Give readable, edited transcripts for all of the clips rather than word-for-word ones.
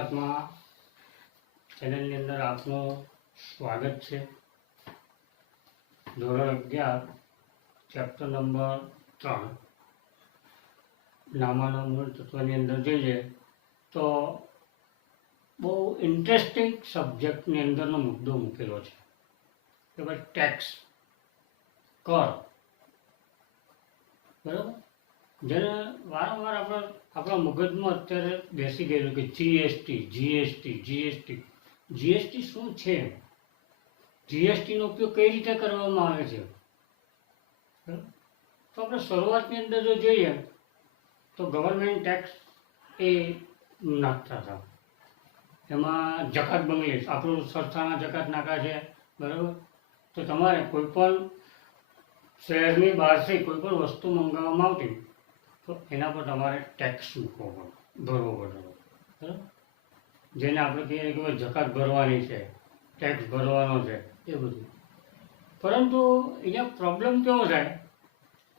ગુજરાતમાં ચેનલની અંદર આપનું સ્વાગત છે। ધોરણ 11 ચેપ્ટર નંબર 3 નામાના મૂળ તત્વની અંદર જોઈએ તો બહુ ઇન્ટરેસ્ટિંગ સબ્જેક્ટની અંદરનો મુદ્દો મૂકેલો છે કે ભાઈ ટેક્સ કર, બરાબર, જેને વારંવાર આપણા મગજમાં અત્યારે બેસી ગયેલું કે જીએસટી શું છે, જીએસટીનો ઉપયોગ કઈ રીતે કરવામાં આવે છે। તો આપણે શરૂઆતની અંદર જો જોઈએ તો ગવર્મેન્ટ ટેક્સ એ નાખતા હતા, એમાં જકાત બંગલીસ, આપણું સરથાણા જકાત નાકા છે, બરાબર। તો તમારે કોઈ પણ શહેરની બહારથી કોઈ પણ વસ્તુ મંગાવવામાં આવતી તો એના પર તમારે ટેક્સ ભરવો પડે, બરાબર, જેને આપણે કહીએ કે જકાત ભરવાની છે, ટેક્સ ભરવાનો છે, એ બધું। પરંતુ અહીંયા પ્રોબ્લેમ કેવો થાય,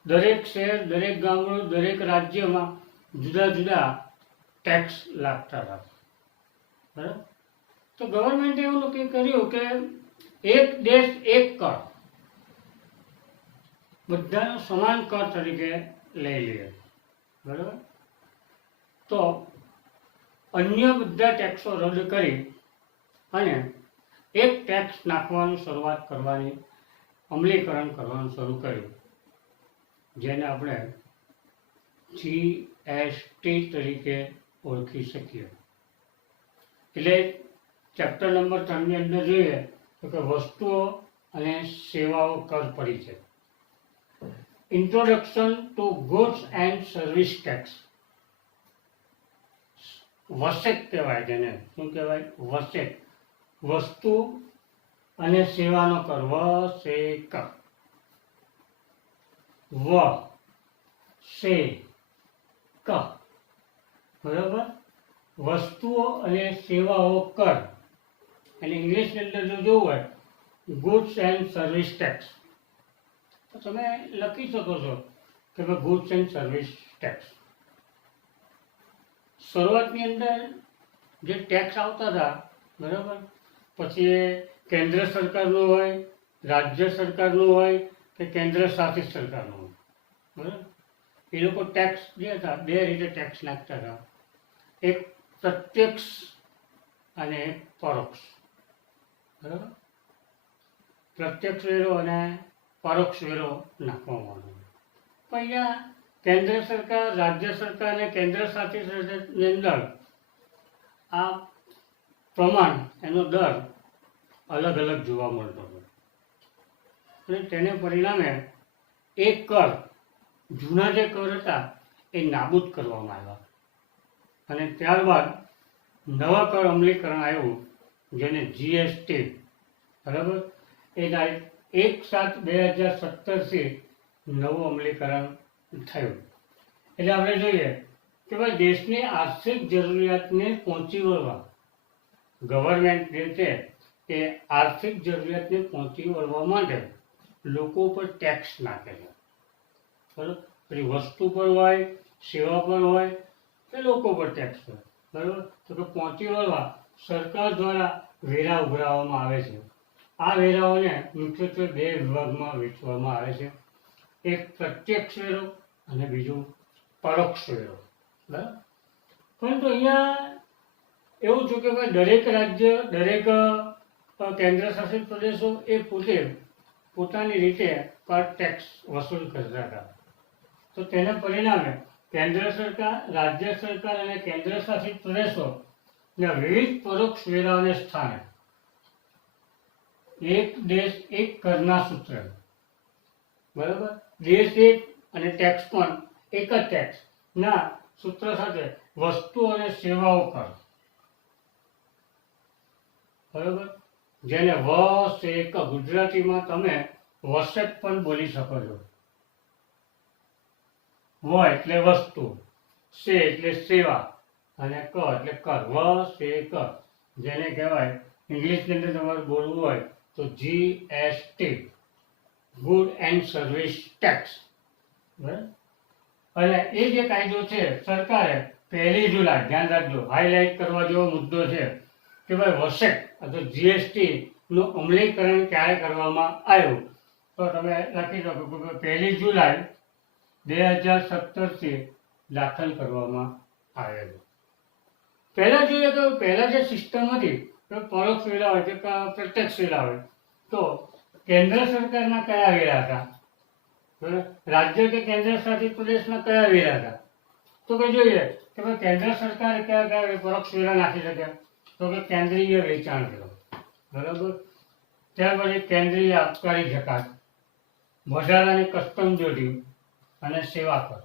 દરેક શહેર, દરેક ગામડું, દરેક રાજ્યમાં જુદા જુદા ટેક્સ લાગતા હતા, બરાબર। તો ગવર્મેન્ટે એવું નક્કી કર્યું કે એક દેશ એક કર, બધાનો સમાન કર તરીકે લઈ લઈએ, બરાબર। તો અન્ય બધા ટેક્સો રદ કરી અને એક ટેક્સ નાખવાની શરૂઆત કરવાની, અમલીકરણ કરવાનું શરૂ કર્યું, જેને આપણે જીએસટી તરીકે ઓળખી શકીએ। એટલે ચેપ્ટર નંબર 3ની અંદર જોઈએ તો કે વસ્તુઓ અને સેવાઓ કર પરિચય, introduction to goods and service tax, વસેક કહેવાય જેને, શું કહેવાય, વસેક, વસ્તુ અને સેવાનો કર, વસેક, વસેક, બરાબર, વસ્તુઓ અને સેવાઓ કર, અને ઇંગ્લિશની અંદર જો જોવું હોય ગુડ્સ એન્ડ સર્વિસ ટેક્સ, તો તમે લખી શકો છો કે ભાઈ ગુડ્સ એન્ડ સર્વિસ ટેક્સ। શરૂઆતની અંદર જે ટેક્સ આવતા હતા, બરાબર, પછી એ કેન્દ્ર સરકારનું હોય, રાજ્ય સરકારનું હોય કે કેન્દ્ર શાસિત સરકારનું હોય, બરાબર, એ લોકો ટેક્સ જે હતા બે રીતે ટેક્સ નાખતા હતા, એક પ્રત્યક્ષ અને એક પરોક્ષ, બરાબર, પ્રત્યક્ષ વેરો અને પરોક્ષ વેરો નાખવામાં આવે। પણ અહીંયા કેન્દ્ર સરકાર, રાજ્ય સરકાર અને કેન્દ્ર શાસિત પ્રદેશની અંદર આ પ્રમાણ, એનો દર અલગ અલગ જોવા મળતો હતો અને તેને પરિણામે એક કર, જૂના જે કર હતા એ નાબૂદ કરવામાં આવ્યા અને ત્યારબાદ નવા કર અમલીકરણ આવ્યું જેને જીએસટી, બરાબર, એ તારીખ 1/7/2017થી નવું અમલીકરણ થયું। એટલે આપણે જોઈએ કે ભાઈ દેશની આર્થિક જરૂરિયાતને પહોંચી વળવા ગવર્મેન્ટ જે છે એ આર્થિક જરૂરિયાતને પહોંચી વળવા માટે લોકો પર ટેક્સ નાખે છે, બરાબર, પછી વસ્તુ પર હોય, સેવા પર હોય કે લોકો પર ટેક્સ હોય, બરાબર। તો કે પહોંચી વળવા સરકાર દ્વારા વેરા ઉઘરાવવામાં આવે છે। આ વેરાઓને મુખ્યત્વે બે વિભાગમાં વહેંચવામાં આવે છે, એક પ્રત્યક્ષ વેરો અને બીજું પરોક્ષ વેરો, બરાબર। પરંતુ અહીંયા એવું છે કે ભાઈ દરેક રાજ્ય, દરેક કેન્દ્ર શાસિત પ્રદેશો એ પોતે પોતાની રીતે કર ટેક્સ વસૂલ કરતા હતા। તો તેના પરિણામે કેન્દ્ર સરકાર, રાજ્ય સરકાર અને કેન્દ્ર શાસિત પ્રદેશોના વિવિધ પરોક્ષ વેરાઓને સ્થાને એક દેશ એક કરના સૂત્ર, બરાબર, દેશ એક અને ટેક્સ પણ એક જ ટેક્સ ના સૂત્ર સાથે વસ્તુ અને સેવાઓ કર, બરાબર, જેને વસેક, ગુજરાતીમાં તમે વસેક પણ બોલી શકો છો। વ એટલે વસ્તુ, સે એટલે સેવા અને ક એટલે કર, વસેક, જેને કહેવાય ઇંગ્લિશની અંદર તમારે બોલવું હોય તો GST, good and service tax, બરાબર। અને એ જે કાયદો છે સરકારે 1 જુલાઈ, ધ્યાન રાખજો, હાઇલાઇટ કરવા જેવો મુદ્દો છે કે ભાઈ વસેક અથવા જીએસટી નું અમલીકરણ ક્યારે કરવામાં આવ્યું, તો તમે લખી શકો કે 1 જુલાઈ 2017 દાખલ કરવામાં આવેલું. પહેલા જોઈએ તો પહેલા જે સિસ્ટમ હતી તો પરોક્ષ વેરા હોય કે પ્રત્યક્ષ વેરા હોય, તો કેન્દ્ર સરકારના કયા વેરા હતા, રાજ્ય કે કેન્દ્ર શાસિત પ્રદેશના કયા વેરા હતા, તો કે જોઈએ કે ભાઈ કેન્દ્ર સરકાર કયા કયા પરોક્ષ વેરા નાખી શકે, તો કે કેન્દ્રીય વેચાણ વેરો, બરાબર. ત્યાર પછી કેન્દ્રીય આબકારી જકાત, વધારાની કસ્ટમ ડ્યુટી અને સેવા કર.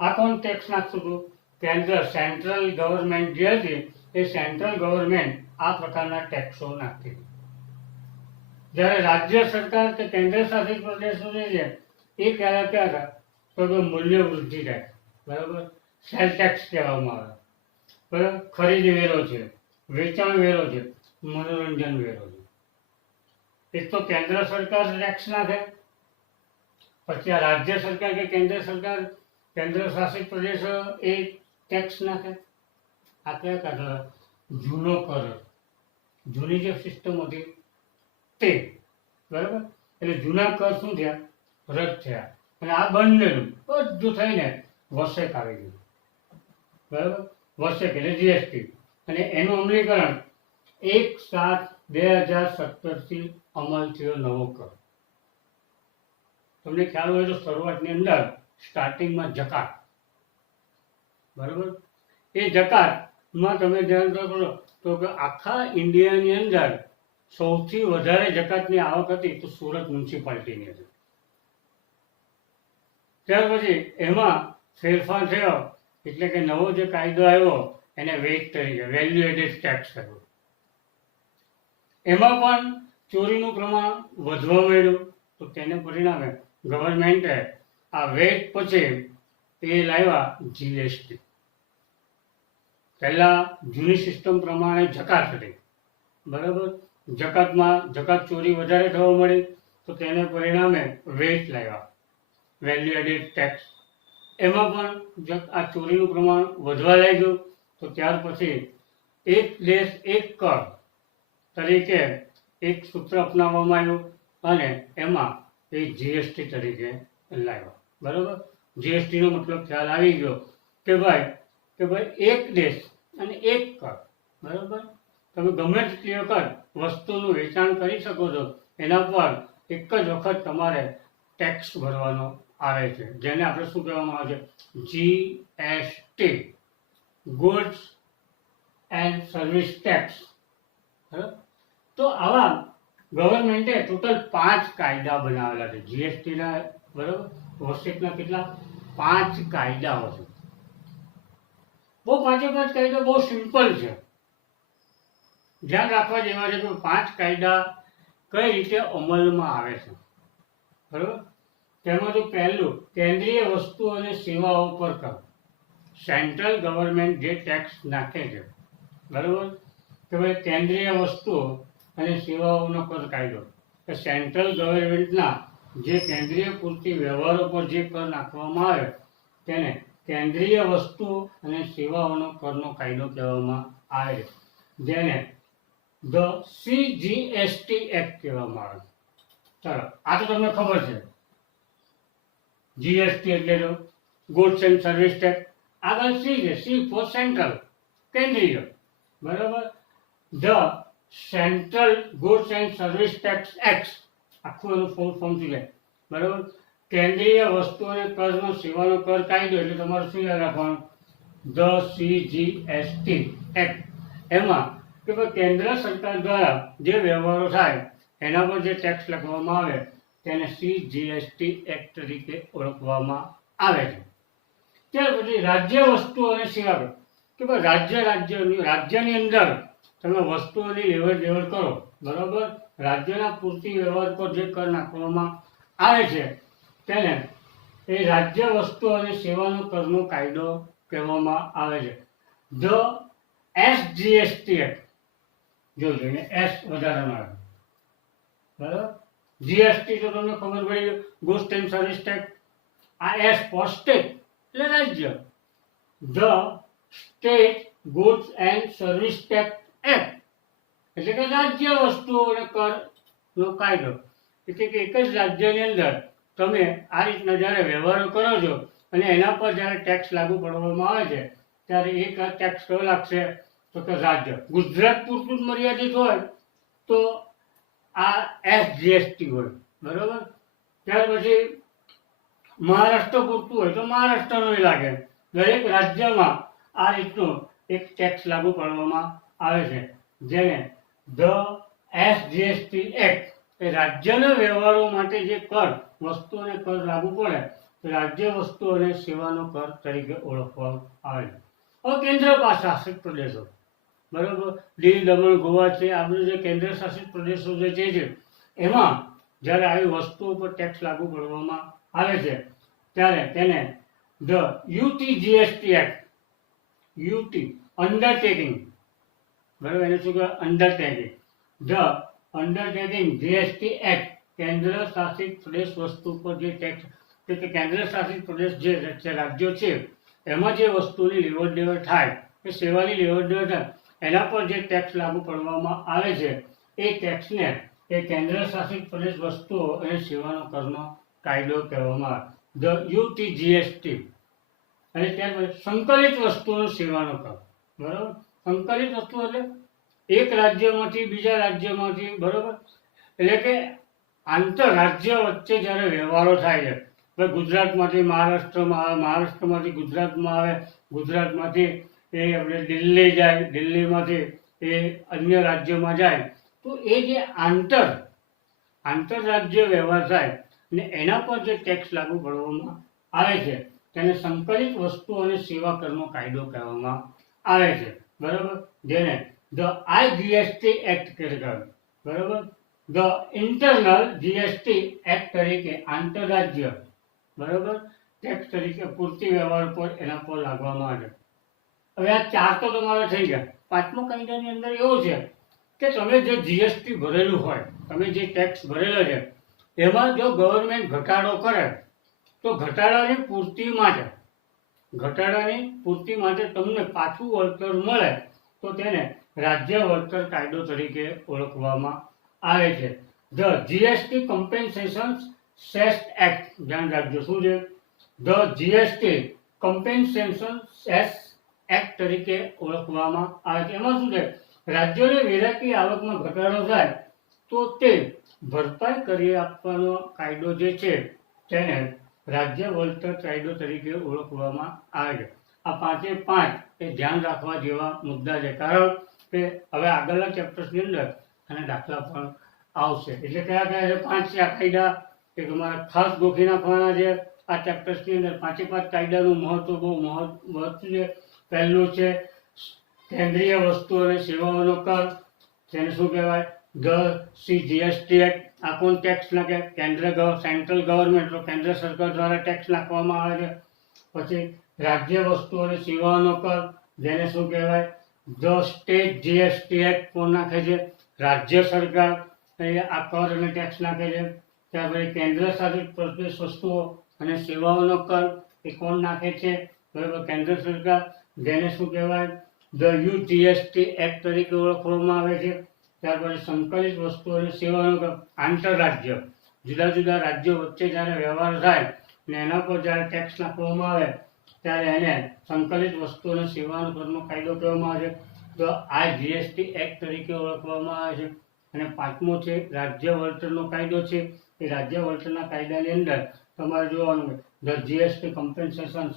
આ કોણ ટેક્સ નાખતું હતું? કેન્દ્ર સેન્ટ્રલ ગવર્મેન્ટ જે હતી એ સેન્ટ્રલ ગવર્મેન્ટ આ પ્રકારના ટેક્સો નાખતી. જ્યારે રાજ્ય સરકાર કે કેન્દ્ર શાસિત પ્રદેશો જે છે એ કયા કયા હતા, તો કે મૂલ્ય વૃદ્ધિ ટેક્સ, બરાબર, સેલ ટેક્સ કહેવામાં આવે, બરાબર, ખરીદી વેરો છે, વેચાણ વેરો છે, મનોરંજન વેરો છે. એક તો કેન્દ્ર સરકાર ટેક્સ નાખે, પછી આ રાજ્ય સરકાર કે કેન્દ્ર સરકાર કેન્દ્ર શાસિત પ્રદેશ એ ટેક્સ નાખે. આ કયા કયા? જૂનો કર, જૂની જે સિસ્ટમ હતી તે, બરાબર. એટલે જૂના કર શું થયા? રદ થયા. અને આ બંનેનું બધું થઈને વસેક આવી ગયું, બરાબર. વસેક એટલે જીએસટી, અને એનું અમલીકરણ 1/7/2017 અમલ થયો નવો કર. તમને ખ્યાલ હોય તો શરૂઆતની અંદર સ્ટાર્ટિંગમાં જકાત, બરાબર, એ જકાતમાં તમે ધ્યાન રાખો તો કે આખા ઇન્ડિયાની અંદર સૌથી વધારે જકાતની આવક હતી તો સુરત મ્યુનિસિપાલિટીની હતી. ત્યાર પછી એમાં ફેરફાર થયો, એટલે કે નવો જે કાયદો આવ્યો એને વેટ તરીકે વેલ્યુ એડેડ ટેક્સ થયો. એમાં પણ ચોરીનું પ્રમાણ વધવા માંડ્યું, તો તેને પરિણામે ગવર્મેન્ટે આ વેટ પછી એ લાવ્યા જીએસટી. પહેલા જૂની સિસ્ટમ પ્રમાણે જકાત હતી, બરાબર. જકાતમાં જકાત ચોરી વધારે થવા મળી, તો તેને પરિણામે વેટ લાવ્યા, વેલ્યુ એડેડ ટેક્સ. એમાં પણ આ ચોરીનું પ્રમાણ વધવા લાગ્યું, તો ત્યાર પછી એક દેશ એક કર તરીકે એક સૂત્ર અપનાવવામાં આવ્યું, અને એમાં એ જીએસટી તરીકે લાવ્યા, બરાબર. જીએસટીનો મતલબ ખ્યાલ આવી ગયો કે ભાઈ એક દેશ અને એક કર, બરાબર. તમે ગમે તેટલી વખત વસ્તુનું વેચાણ કરી શકો છો, એના પર એક જ વખત તમારે ટેક્સ ભરવાનો આવે છે, જેને આપણે શું કહેવામાં આવે છે? GST, goods and service tax. તો આવા ગવર્મેન્ટે ટોટલ 5 કાયદા બનાવેલા છે જીએસટીના, બરાબર. વસેકના કેટલા? 5 કાયદાઓ છે. બહુ 5 કાયદા બહુ સિમ્પલ છે, ધ્યાન રાખવા જેવા છે કે 5 કાયદા કઈ રીતે અમલમાં આવે છે, બરાબર. તેમાં તો પહેલું, કેન્દ્રીય વસ્તુ અને સેવાઓ પર કર. સેન્ટ્રલ ગવર્મેન્ટ જે ટેક્સ નાખે છે, બરાબર, કે ભાઈ કેન્દ્રીય વસ્તુઓ અને સેવાઓનો કર કાયદો, કે સેન્ટ્રલ ગવર્મેન્ટના જે કેન્દ્રીય પૂરતી વ્યવહારો પર જે કર નાખવામાં આવે તેને કેન્દ્રીય વસ્તુઓ અને સેવાઓનો કરનો કાયદો કહેવામાં આવે છે, જેને ધ CGST એક્ટ કહેવામાં આવે. ચાલો, આ તો તમને ખબર છે. જીએસટી એટલે ગુડ્સ એન્ડ સર્વિસ ટેક્સ. આગળ સી છે, સી ફોર સેન્ટ્રલ, કેન્દ્રીય, બરાબર. The central goods and service tax act, આખું એનું ફૂલ ફોર્મ છે, બરાબર. કેન્દ્રીય વસ્તુ અને કરનો સેવાનો કર કાયદો, એટલે તમારે શું યાદ રાખવાનું? The CGST act. એમાં કે ભાઈ કેન્દ્ર સરકાર દ્વારા જે વ્યવહારો થાય એના પર જે ટેક્સ લખવામાં આવે તેને CGST એક્ટ તરીકે ઓળખવામાં આવે છે. ત્યાર પછી રાજ્ય વસ્તુ અને સેવા કર, કે ભાઈ રાજ્યની અંદર તમે વસ્તુઓની લેવડ દેવડ કરો, બરાબર. રાજ્યના પૂરતી વ્યવહાર પર જે કર નાખવામાં આવે છે તેને એ રાજ્ય વસ્તુ અને સેવાનો કરનો કાયદો કહેવામાં આવે છે. ધ SGST એક્ટ, જોજો એસ વધારાનો આવે, બરાબર. જીએસટી તો તમને ખબર પડી, ગુડ્સ એન્ડ સર્વિસ ટેક્સ. આ એસ ફોર સ્ટેટ એટલે રાજ્ય. The state goods and service tax act, એટલે કે રાજ્ય વસ્તુઓ અને કરનો કાયદો. એટલે કે એક જ રાજ્યની અંદર તમે આ રીતના જ્યારે વ્યવહારો કરો છો અને એના પર જ્યારે ટેક્સ લાગુ પાડવામાં આવે છે ત્યારે એક ટેક્સ કયો લાગશે તો કે રાજ્ય. ગુજરાત પૂરતું જ મર્યાદિત હોય તો આ SGST હોય, બરાબર. ત્યાર પછી મહારાષ્ટ્ર પૂરતું હોય તો મહારાષ્ટ્રનું લાગે. દરેક રાજ્યમાં આ રીતનો એક ટેક્સ લાગુ પાડવામાં આવે છે, જેને ધ SGST એક્ટ એ રાજ્યના વ્યવહારો માટે જે કર વસ્તુ અને કર લાગુ પડે તો રાજ્ય વસ્તુ અને સેવાનો કર તરીકે ઓળખવામાં આવે છે. હવે કેન્દ્ર શાસિત પ્રદેશો, બરાબર, દીવ, દમણ, ગોવા છે, આ બધું જે કેન્દ્ર શાસિત પ્રદેશો જે છે એમાં જ્યારે આવી વસ્તુઓ પર ટેક્સ લાગુ પાડવામાં આવે છે ત્યારે તેને the UTGST act, UT undertaking, બરાબર, એને શું કહેવાય undertaking, the undertaking GST act, કેન્દ્ર શાસિત પ્રદેશ વસ્તુ પર જે ટેક્સ, એટલે કેન્દ્ર શાસિત પ્રદેશ જે રાજ્યો છે એમાં જે વસ્તુની લેવડ દેવડ થાય કે સેવાની લેવડ દેવડ થાય એના પર જે ટેક્સ લાગુ પાડવામાં આવે છે એ ટેક્સને એ કેન્દ્ર શાસિત પ્રદેશ વસ્તુઓ અને સેવાનો કરનો કાયદો કહેવામાં આવે, ધ UTGST. અને ત્યાર પછી સંકલિત વસ્તુઓનો સેવાનો કર, બરાબર. સંકલિત વસ્તુ એટલે એક રાજ્યમાંથી બીજા રાજ્યમાંથી, બરાબર, એટલે કે આંતરરાજ્ય વચ્ચે જ્યારે વ્યવહારો થાય છે, ગુજરાતમાંથી મહારાષ્ટ્રમાં આવે, મહારાષ્ટ્રમાંથી ગુજરાતમાં આવે, ગુજરાતમાંથી એ આપણે દિલ્હી જાય, દિલ્હીમાંથી એ અન્ય રાજ્યોમાં જાય, તો એ જે આંતરરાજ્ય વ્યવહાર થાય ને એના પર જે ટેક્સ લાગુ પાડવામાં આવે છે તેને સંકલિત વસ્તુ અને સેવા કરનો કાયદો કહેવામાં આવે છે, બરાબર, જેને ધ IGST એક્ટ કહેવાય, બરાબર. ધ ઇન્ટરનલ GST એક્ટ તરીકે આંતરરાજ્ય, બરાબર, ટેક્સ તરીકે પૂરતી વ્યવહાર પર એના પર લાગવામાં આવે. હવે આ ચાર તો તમારે થઈ ગયા. પાંચમો કાયદાની અંદર એવું છે કે તમે જે GST ભરેલું હોય, તમે જે ટેક્સ ભરેલો છે એમાં જો ગવર્મેન્ટ ઘટાડો કરે તો ઘટાડાની પૂર્તિ માટે તમને પાછું વળતર મળે તો તેને રાજ્ય વળતર કાયદો તરીકે ઓળખવામાં આવે છે. The GST compensation cess act, ધ્યાન રાખજો શું છે, the GST compensation cess act તરીકે ઓળખવામાં આવે છે. એમાં શું છે, રાજ્યોને વેરાકી આવકમાં ઘટાડો થાય તો તે ભરપાઈ કરી આપવાનો કાયદો જે છે તેને રાજ્ય વળતર કાયદો તરીકે ઓળખવામાં આવે છે. આ પાંચે પાંચ એ ધ્યાન રાખવા જેવા મુદ્દા છે, કારણ કે હવે આગળના ચેપ્ટર્સની અંદર અને દાખલા પણ આવશે. એટલે કયા કયા છે પાંચ છે આ કાયદા કે તમારે ખાસ ગોખી નાખવાના છે આ ચેપ્ટર્સની અંદર. પાંચે પાંચ કાયદાનું મહત્વ બહુ મહત્વ છે. પહેલું છે કેન્દ્રીય વસ્તુ અને સેવાઓનો કર, તેને શું કહેવાય, ધ CGST એક્ટ. આ કોણ ટેક્સ નાખે, સેન્ટ્રલ ગવર્મેન્ટ, તો કેન્દ્ર સરકાર દ્વારા ટેક્સ નાખવામાં આવે છે. પછી રાજ્ય વસ્તુ અને સેવાઓનો કર, જેને શું કહેવાય, ધ સ્ટેટ GST એક્ટ, કોણ નાખે છે, રાજ્ય સરકાર આ કર અને ટેક્સ નાખે છે. ત્યાર પછી કેન્દ્ર શાસિત પ્રદેશ વસ્તુઓ અને સેવાઓનો કર એ કોણ નાખે છે, બરાબર, કેન્દ્ર સરકાર, જેને શું કહેવાય, ધ UGST એક્ટ તરીકે ઓળખવામાં આવે છે. ત્યાર પછી સંકલિત વસ્તુ અને સેવાનો કર, આંતરરાજ્ય, જુદા જુદા રાજ્યો વચ્ચે જ્યારે વ્યવહાર થાય ને એના પર જ્યારે ટેક્સ નાખવામાં આવે ત્યારે એને સંકલિત વસ્તુ અને સેવાનો કરનો કાયદો કહેવામાં આવે છે, તો આ GST એક્ટ તરીકે ઓળખવામાં આવે છે. અને પાંચમો છે રાજ્ય વળતરનો કાયદો છે. એ રાજ્ય વળતરના કાયદાની અંદર તમારે જોવાનું ધ GST કમ્પેન્સેશન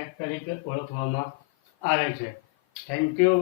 એક્ટ તરીકે ઓળખવામાં આવે છે. Thank you.